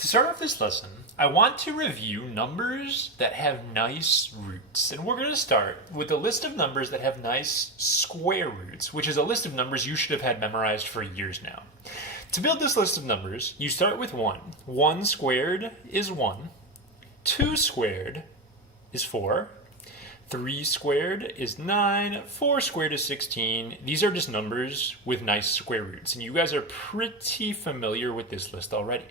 To start off this lesson, I want to review numbers that have nice roots. And we're going to start with a list of numbers that have nice square roots, which is a list of numbers you should have had memorized for years now. To build this list of numbers, you start with 1. 1 squared is 1. 2 squared is 4. 3 squared is 9. 4 squared is 16. These are just numbers with nice square roots, and you guys are pretty familiar with this list already.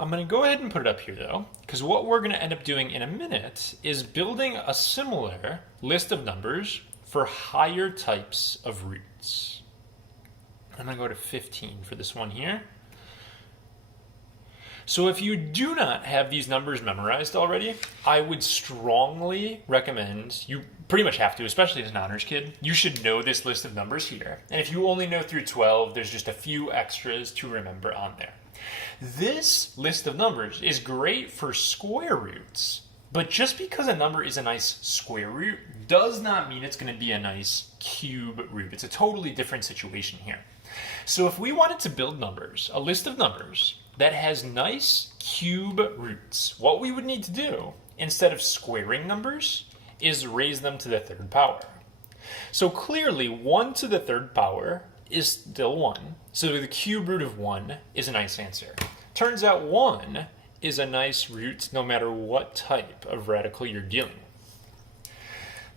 I'm going to go ahead and put it up here though, because what we're going to end up doing in a minute is building a similar list of numbers for higher types of roots. I'm going to go to 15 for this one here. So if you do not have these numbers memorized already, I would strongly recommend, you pretty much have to, especially as an honors kid, you should know this list of numbers here. And if you only know through 12, there's just a few extras to remember on there. This list of numbers is great for square roots, but just because a number is a nice square root does not mean it's going to be a nice cube root. It's a totally different situation here. So if we wanted to build numbers, a list of numbers that has nice cube roots, what we would need to do, instead of squaring numbers, is raise them to the third power. So clearly 1 to the third power is still 1. So the cube root of 1 is a nice answer. Turns out 1 is a nice root no matter what type of radical you're dealing with.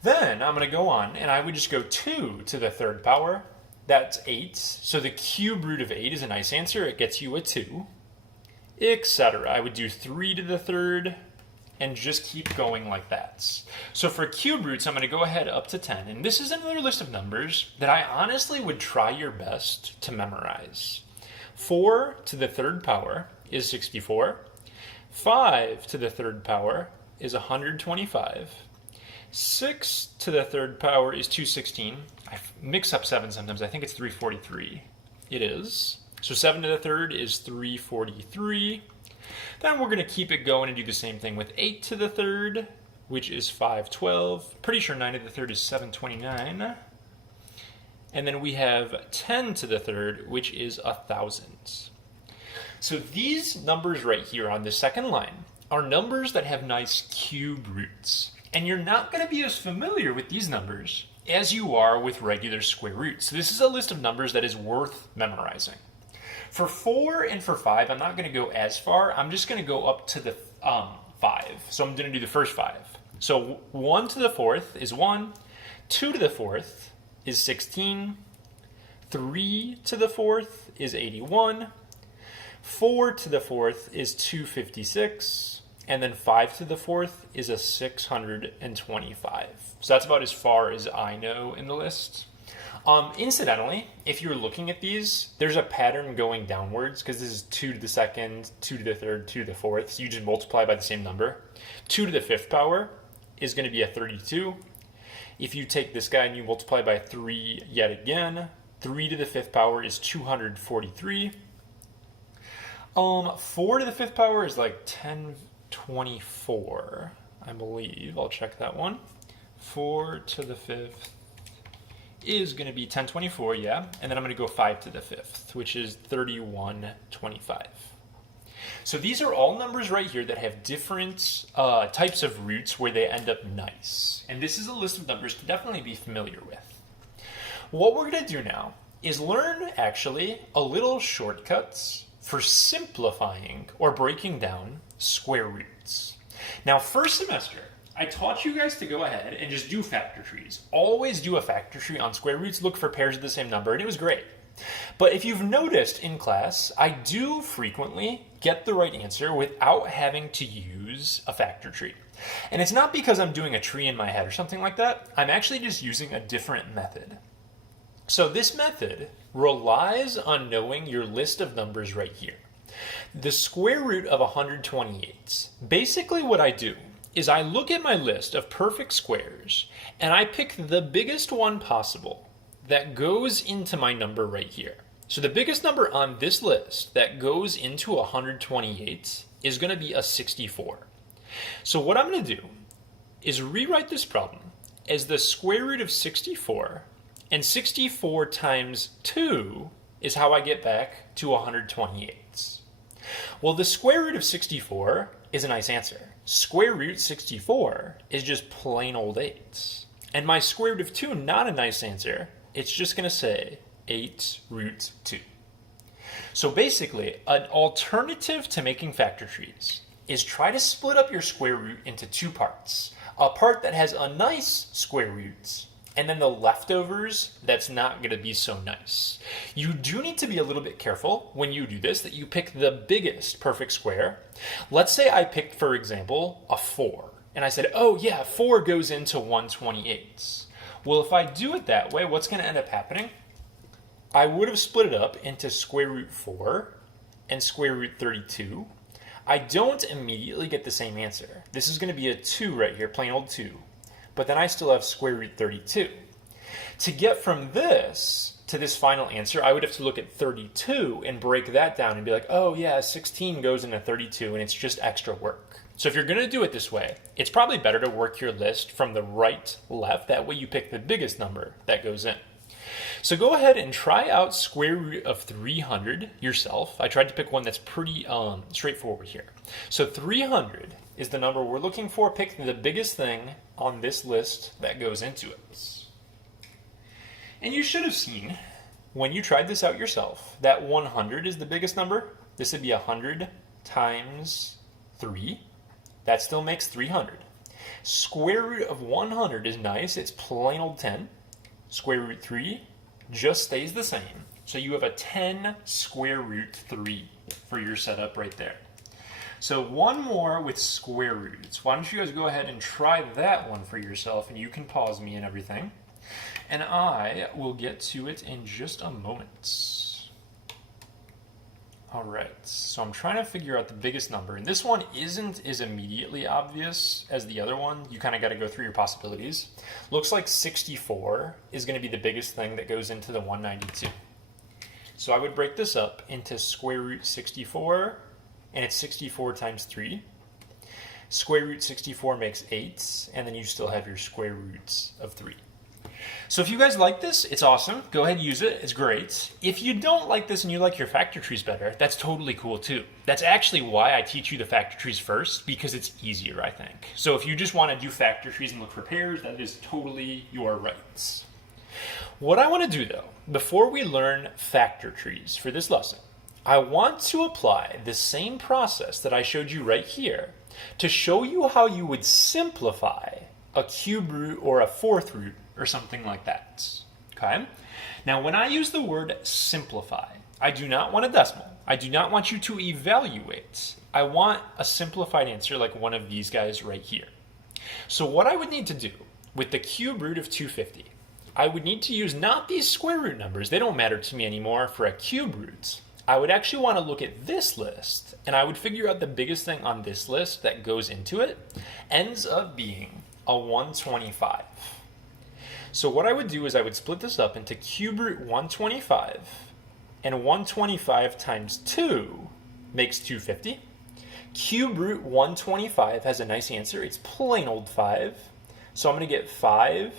Then I'm going to go on and I would just go 2 to the third power. That's 8. So the cube root of 8 is a nice answer. It gets you a 2, etc. I would do 3 to the third and just keep going like that. So for cube roots, I'm going to go ahead up to 10. And this is another list of numbers that I honestly would try your best to memorize. 4 to the third power is 64. 5 to the third power is 125. 6 to the third power is 216. I mix up 7 sometimes. I think it's 343. It is. So 7 to the third is 343. Then we're going to keep it going and do the same thing with 8 to the third, which is 512. Pretty sure 9 to the third is 729. And then we have 10 to the third, which is 1,000. So these numbers right here on the second line are numbers that have nice cube roots. And you're not going to be as familiar with these numbers as you are with regular square roots. So this is a list of numbers that is worth memorizing. For 4 and for 5, I'm not going to go as far. I'm just going to go up to the 5. So I'm going to do the first 5. So 1 to the 4th is 1. 2 to the 4th is 16. 3 to the 4th is 81. 4 to the 4th is 256. And then 5 to the 4th is a 625. So that's about as far as I know in the list. Incidentally, if you're looking at these, there's a pattern going downwards because this is 2 to the second, 2 to the third, 2 to the fourth. So you just multiply by the same number. 2 to the fifth power is going to be a 32. If you take this guy and you multiply by 3 yet again, 3 to the fifth power is 243. 4 to the fifth power is like 1024, I believe. I'll check that one. 4 to the fifth is going to be 1024, yeah. And then I'm going to go 5 to the 5th, which is 3125. So these are all numbers right here that have different types of roots where they end up nice. And this is a list of numbers to definitely be familiar with. What we're going to do now is learn actually a little shortcuts for simplifying or breaking down square roots. Now, first semester, I taught you guys to go ahead and just do factor trees. Always do a factor tree on square roots, look for pairs of the same number, and it was great. But if you've noticed in class, I do frequently get the right answer without having to use a factor tree. And it's not because I'm doing a tree in my head or something like that. I'm actually just using a different method. So this method relies on knowing your list of numbers right here. The square root of 128. Basically what I do is I look at my list of perfect squares and I pick the biggest one possible that goes into my number right here. So the biggest number on this list that goes into 128 is going to be a 64. So what I'm going to do is rewrite this problem as the square root of 64, and 64 times 2 is how I get back to 128. Well, the square root of 64 is a nice answer. Square root 64 is just plain old 8. And my square root of 2, not a nice answer. It's just going to say 8 root 2. So basically, an alternative to making factor trees is try to split up your square root into two parts. A part that has a nice square root, and then the leftovers that's not going to be so nice. You do need to be a little bit careful when you do this, that you pick the biggest perfect square. Let's say I picked, for example, a 4. And I said, oh yeah, 4 goes into 1/28. Well, if I do it that way, what's going to end up happening? I would have split it up into square root 4 and square root 32. I don't immediately get the same answer. This is going to be a 2 right here, plain old 2. But then I still have square root 32. To get from this to this final answer, I would have to look at 32 and break that down and be like, oh yeah, 16 goes into 32 and it's just extra work. So if you're going to do it this way, it's probably better to work your list from the right left. That way you pick the biggest number that goes in. So go ahead and try out square root of 300 yourself. I tried to pick one that's pretty straightforward here. So 300 is the number we're looking for. Pick the biggest thing on this list that goes into it. And you should have seen, when you tried this out yourself, that 100 is the biggest number. This would be 100 times 3. That still makes 300. Square root of 100 is nice. It's plain old 10. Square root 3 just stays the same. So you have a 10 square root 3 for your setup right there. So one more with square roots. Why don't you guys go ahead and try that one for yourself, and you can pause me and everything. And I will get to it in just a moment. All right, so I'm trying to figure out the biggest number. And this one isn't as immediately obvious as the other one. You kind of got to go through your possibilities. Looks like 64 is going to be the biggest thing that goes into the 192. So I would break this up into square root 64, and it's 64 times 3. Square root 64 makes 8, and then you still have your square roots of 3. So if you guys like this, it's awesome. Go ahead and use it. It's great. If you don't like this and you like your factor trees better, that's totally cool too. That's actually why I teach you the factor trees first, because it's easier, I think. So if you just want to do factor trees and look for pairs, that is totally your rights. What I want to do though, before we learn factor trees for this lesson, I want to apply the same process that I showed you right here to show you how you would simplify a cube root or a fourth root or something like that. Okay? Now, when I use the word simplify, I do not want a decimal. I do not want you to evaluate. I want a simplified answer like one of these guys right here. So what I would need to do with the cube root of 250, I would need to use not these square root numbers. They don't matter to me anymore for a cube root. I would actually want to look at this list, and I would figure out the biggest thing on this list that goes into it ends up being a 125. So what I would do is I would split this up into cube root 125, and 125 times 2 makes 250. Cube root 125 has a nice answer. It's plain old 5. So I'm going to get 5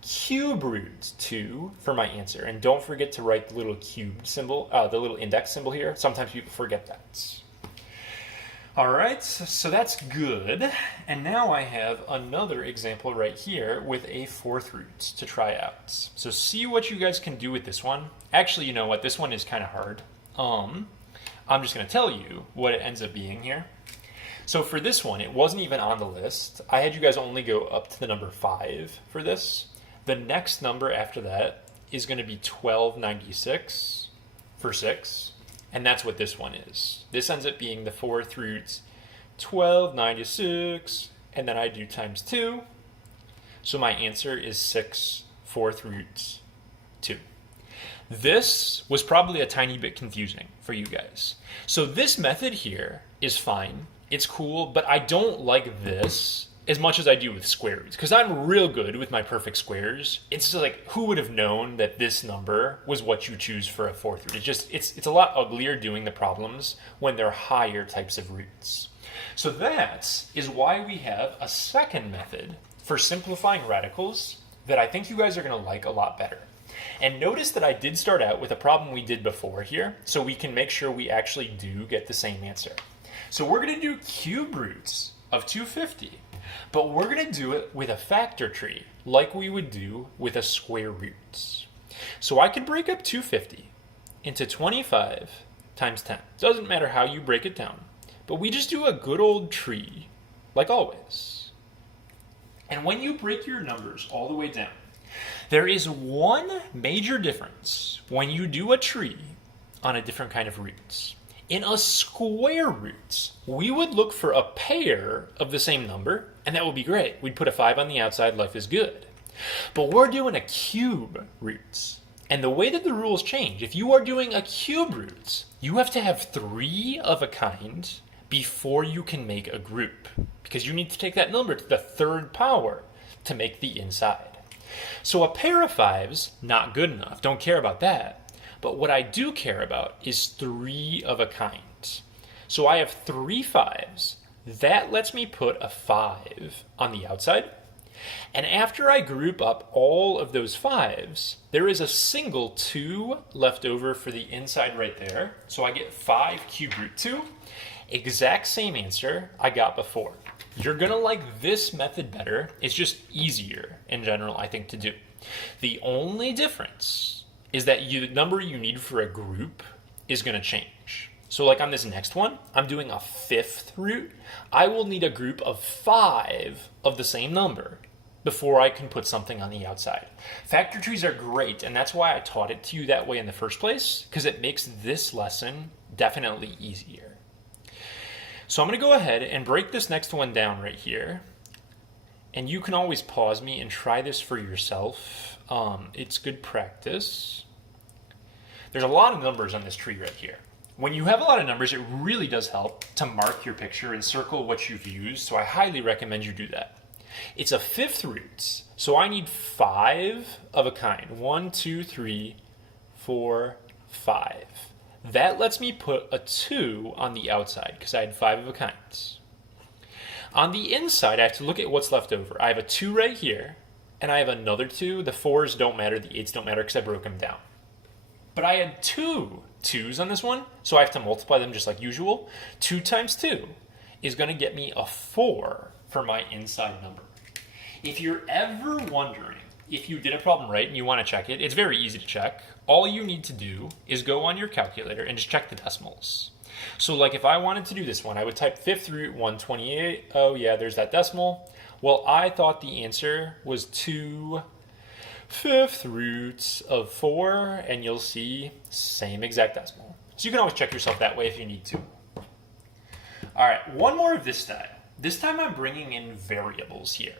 cube root 2 for my answer. And don't forget to write the little cubed symbol, the little index symbol here. Sometimes people forget that. All right, so that's good. And now I have another example right here with a fourth root to try out. So see what you guys can do with this one. Actually, you know what? This one is kind of hard. I'm just going to tell you what it ends up being here. So for this one, it wasn't even on the list. I had you guys only go up to the number 5 for this. The next number after that is going to be 1296 for 6. And that's what this one is. This ends up being the fourth root 1296, and then I do times 2. So my answer is 6 fourth root 2. This was probably a tiny bit confusing for you guys. So this method here is fine. It's cool, but I don't like this as much as I do with square roots, because I'm real good with my perfect squares. It's just like, who would have known that this number was what you choose for a fourth root? It's a lot uglier doing the problems when they're higher types of roots. So that is why we have a second method for simplifying radicals that I think you guys are going to like a lot better. And notice that I did start out with a problem we did before here, so we can make sure we actually do get the same answer. So we're going to do cube roots of 250, but we're going to do it with a factor tree, like we would do with a square root. So I could break up 250 into 25 times 10. Doesn't matter how you break it down, but we just do a good old tree, like always. And when you break your numbers all the way down, there is one major difference when you do a tree on a different kind of roots. In a square root, we would look for a pair of the same number, and that would be great. We'd put a 5 on the outside, life is good. But we're doing a cube roots. And the way that the rules change, if you are doing a cube roots, you have to have 3 of a kind before you can make a group, because you need to take that number to the 3rd power to make the inside. So a pair of 5s, not good enough. Don't care about that. But what I do care about is 3 of a kind. So I have 3 5s. That lets me put a 5 on the outside. And after I group up all of those 5s, there is a single 2 left over for the inside right there. So I get 5 cube root 2. Exact same answer I got before. You're going to like this method better. It's just easier in general, I think, to do. The only difference is that the number you need for a group is going to change. So like on this next one, I'm doing a 5th root. I will need a group of 5 of the same number before I can put something on the outside. Factor trees are great, and that's why I taught it to you that way in the first place, because it makes this lesson definitely easier. So I'm going to go ahead and break this next one down right here. And you can always pause me and try this for yourself. It's good practice. There's a lot of numbers on this tree right here. When you have a lot of numbers, it really does help to mark your picture and circle what you've used. So I highly recommend you do that. It's a 5th root. So I need 5 of a kind. 1, 2, 3, 4, 5. That lets me put a 2 on the outside because I had 5 of a kind. On the inside, I have to look at what's left over. I have a 2 right here, and I have another 2. The 4s don't matter, the 8s don't matter because I broke them down. But I had 2 2s on this one, so I have to multiply them just like usual. 2 times 2 is going to get me a 4 for my inside number. If you're ever wondering if you did a problem right and you want to check it, it's very easy to check. All you need to do is go on your calculator and just check the decimals. So like if I wanted to do this one, I would type 5th root 128. Oh yeah, there's that decimal. Well, I thought the answer was 2 5th roots of 4, and you'll see same exact decimal. So you can always check yourself that way if you need to. All right, one more of this style. This time I'm bringing in variables here.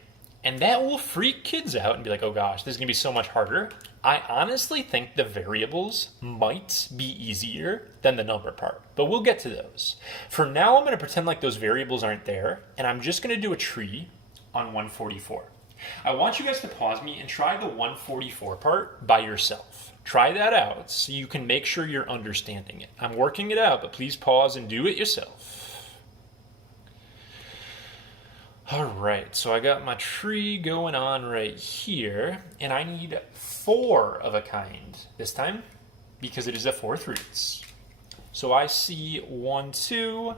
And that will freak kids out and be like, oh gosh, this is going to be so much harder. I honestly think the variables might be easier than the number part, but we'll get to those. For now, I'm going to pretend like those variables aren't there, and I'm just going to do a tree on 144. I want you guys to pause me and try the 144 part by yourself. Try that out so you can make sure you're understanding it. I'm working it out, but please pause and do it yourself. All right, so I got my tree going on right here, and I need 4 of a kind this time because it is a 4th roots. So I see 1, 2,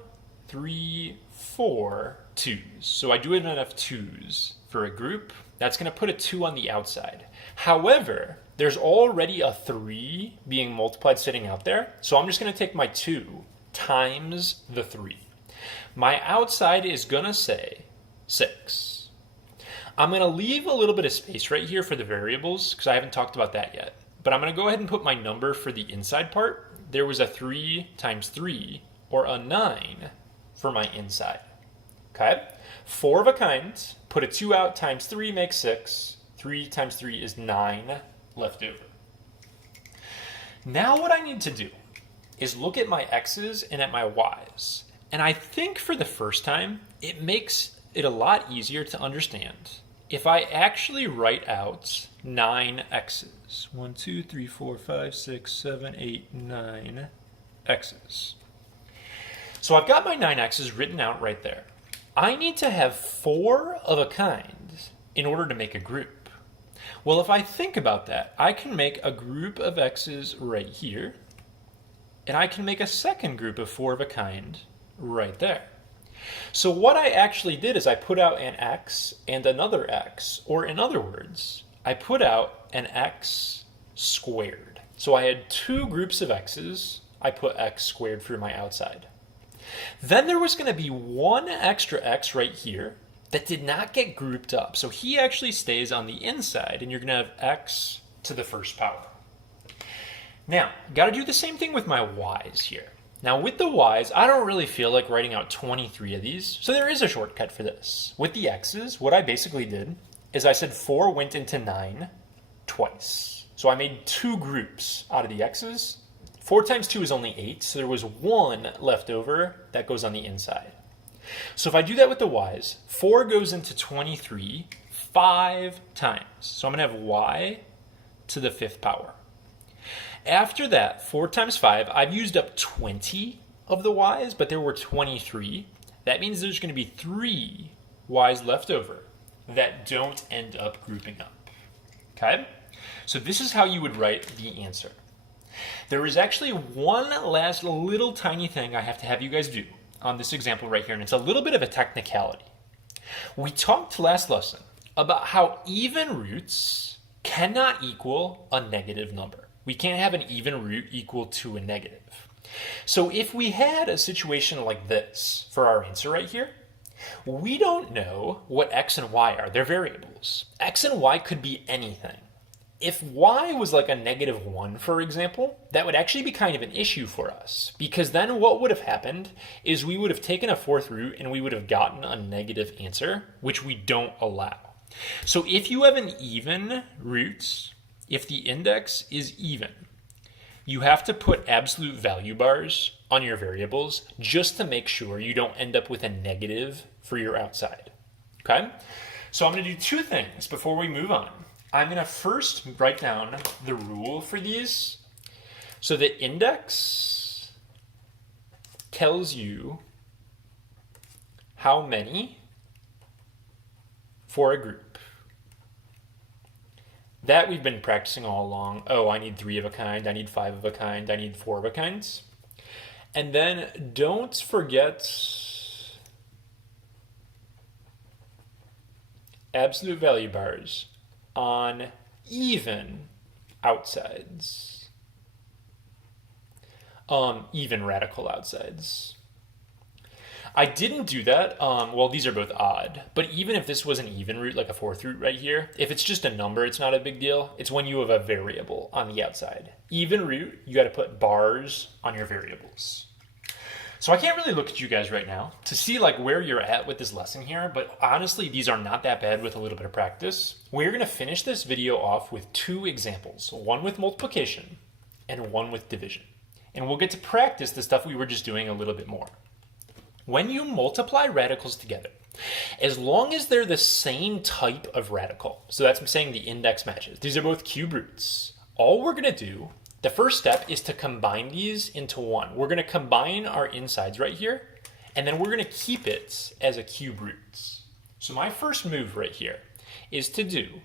3, 4 2s. So I do have enough 2s for a group. That's going to put a 2 on the outside. However, there's already a 3 being multiplied sitting out there, so I'm just going to take my 2 times the 3. My outside is going to say 6. I'm going to leave a little bit of space right here for the variables because I haven't talked about that yet. But I'm going to go ahead and put my number for the inside part. There was a 3 times 3, or a 9 for my inside. Okay? 4 of a kind, put a 2 out times 3 makes 6. 3 times 3 is 9 left over. Now what I need to do is look at my x's and at my y's. And I think for the first time, it makes it a lot easier to understand if I actually write out 9 x's. 1, 2, 3, 4, 5, 6, 7, 8, 9 x's. So I've got my 9 x's written out right there. I need to have 4 of a kind in order to make a group. Well, if I think about that, I can make a group of x's right here, and I can make a second group of 4 of a kind right there. So what I actually did is I put out an x and another x, or in other words, I put out an x squared. So I had 2 groups of x's, I put x squared through my outside. Then there was going to be one extra x right here that did not get grouped up. So he actually stays on the inside, and you're going to have x to the first power. Now, got to do the same thing with my y's here. Now with the y's, I don't really feel like writing out 23 of these, so there is a shortcut for this. With the x's, what I basically did is I said 4 went into 9 twice. So I made 2 groups out of the x's. 4 times 2 is only 8, so there was 1 left over that goes on the inside. So if I do that with the y's, 4 goes into 23 5 times. So I'm going to have y to the 5th power. After that, 4 times 5, I've used up 20 of the y's, but there were 23. That means there's going to be 3 y's left over that don't end up grouping up. Okay? So this is how you would write the answer. There is actually one last little tiny thing I have to have you guys do on this example right here, and it's a little bit of a technicality. We talked last lesson about how even roots cannot equal a negative number. We can't have an even root equal to a negative. So if we had a situation like this for our answer right here, we don't know what x and y are. They're variables. X and y could be anything. If y was like a -1, for example, that would actually be kind of an issue for us, because then what would have happened is we would have taken a 4th root and we would have gotten a negative answer, which we don't allow. So if you have an even root, if the index is even, you have to put absolute value bars on your variables just to make sure you don't end up with a negative for your outside. Okay? So I'm going to do 2 things before we move on. I'm going to first write down the rule for these. So the index tells you how many for a group. That we've been practicing all along. Oh, I need 3 of a kind, I need 5 of a kind, I need 4 of a kinds. And then don't forget absolute value bars on even outsides. Even radical outsides. I didn't do that. Well, these are both odd. But even if this was an even root, like a 4th root right here, if it's just a number, it's not a big deal. It's when you have a variable on the outside. Even root, you got to put bars on your variables. So I can't really look at you guys right now to see like where you're at with this lesson here, but honestly, these are not that bad with a little bit of practice. We're going to finish this video off with 2 examples, one with multiplication and one with division. And we'll get to practice the stuff we were just doing a little bit more. When you multiply radicals together, as long as they're the same type of radical, so that's saying the index matches, these are both cube roots, all we're going to do, the first step is to combine these into one. We're going to combine our insides right here, and then we're going to keep it as a cube roots. So my first move right here is to do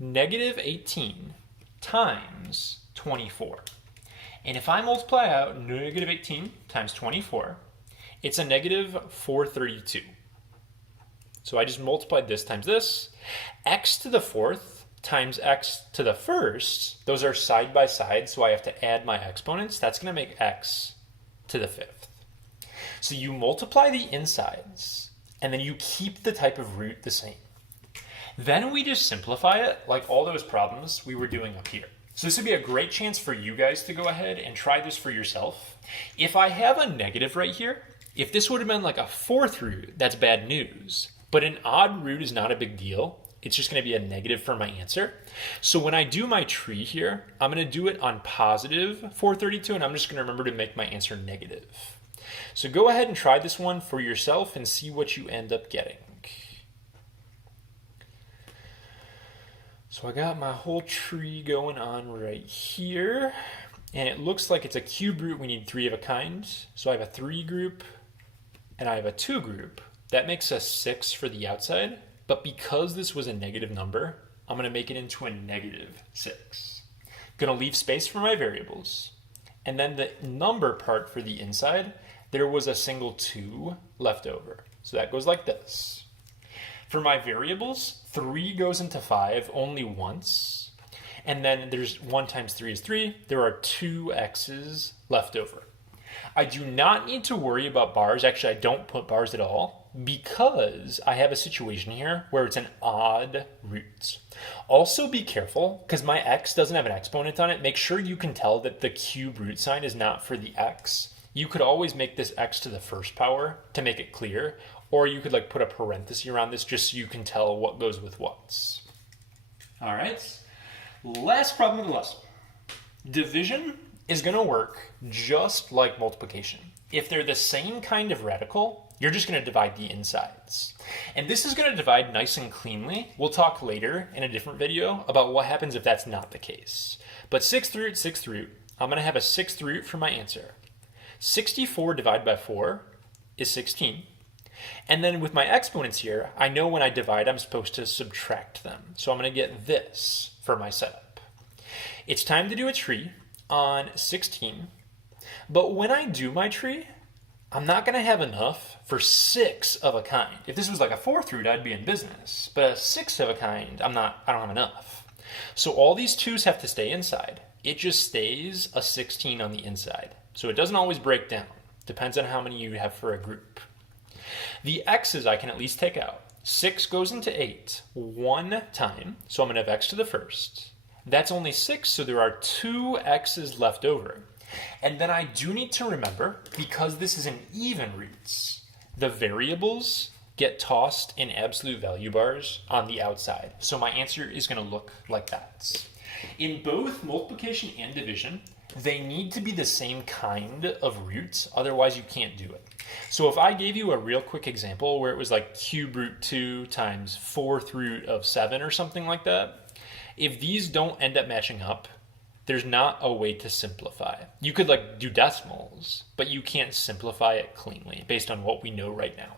-18 times 24. And if I multiply out -18 times 24, it's a -432. So I just multiplied this times this. X to the 4th times x to the 1st, those are side by side, so I have to add my exponents. That's going to make x to the 5th. So you multiply the insides, and then you keep the type of root the same. Then we just simplify it like all those problems we were doing up here. So this would be a great chance for you guys to go ahead and try this for yourself. If I have a negative right here, if this would have been like a 4th root, that's bad news. But an odd root is not a big deal. It's just going to be a negative for my answer. So when I do my tree here, I'm going to do it on positive 432, and I'm just going to remember to make my answer negative. So go ahead and try this one for yourself and see what you end up getting. So I got my whole tree going on right here, and it looks like it's a cube root. We need 3 of a kind. So I have a 3 group, and I have a 2 group. That makes a 6 for the outside. But because this was a negative number, I'm going to make it into a -6. Going to leave space for my variables. And then the number part for the inside, there was a single 2 left over. So that goes like this. For my variables, 3 goes into 5 only once. And then there's 1 times 3 is 3. There are 2 x's left over. I do not need to worry about bars. Actually, I don't put bars at all because I have a situation here where it's an odd root. Also be careful because my x doesn't have an exponent on it. Make sure you can tell that the cube root sign is not for the x. You could always make this x to the first power to make it clear, or you could like put a parenthesis around this just so you can tell what goes with what. All right, last problem of the lesson. Division is going to work just like multiplication. If they're the same kind of radical, you're just going to divide the insides. And this is going to divide nice and cleanly. We'll talk later in a different video about what happens if that's not the case. But 6th root, I'm going to have a 6th root for my answer. 64 divided by 4 is 16. And then with my exponents here, I know when I divide, I'm supposed to subtract them. So I'm going to get this for my setup. It's time to do a tree on 16. But when I do my tree, I'm not going to have enough for 6 of a kind. If this was like a 4th root, I'd be in business. But a 6 of a kind, I don't have enough. So all these 2's have to stay inside. It just stays a 16 on the inside. So it doesn't always break down. Depends on how many you have for a group. The x's I can at least take out. 6 goes into 8 one time. So I'm going to have x to the first. That's only 6, so there are 2 x's left over. And then I do need to remember, because this is an even roots, the variables get tossed in absolute value bars on the outside. So my answer is going to look like that. In both multiplication and division, they need to be the same kind of roots, otherwise you can't do it. So if I gave you a real quick example where it was like cube root 2 times 4th root of 7 or something like that, if these don't end up matching up, there's not a way to simplify. You could like do decimals, but you can't simplify it cleanly based on what we know right now.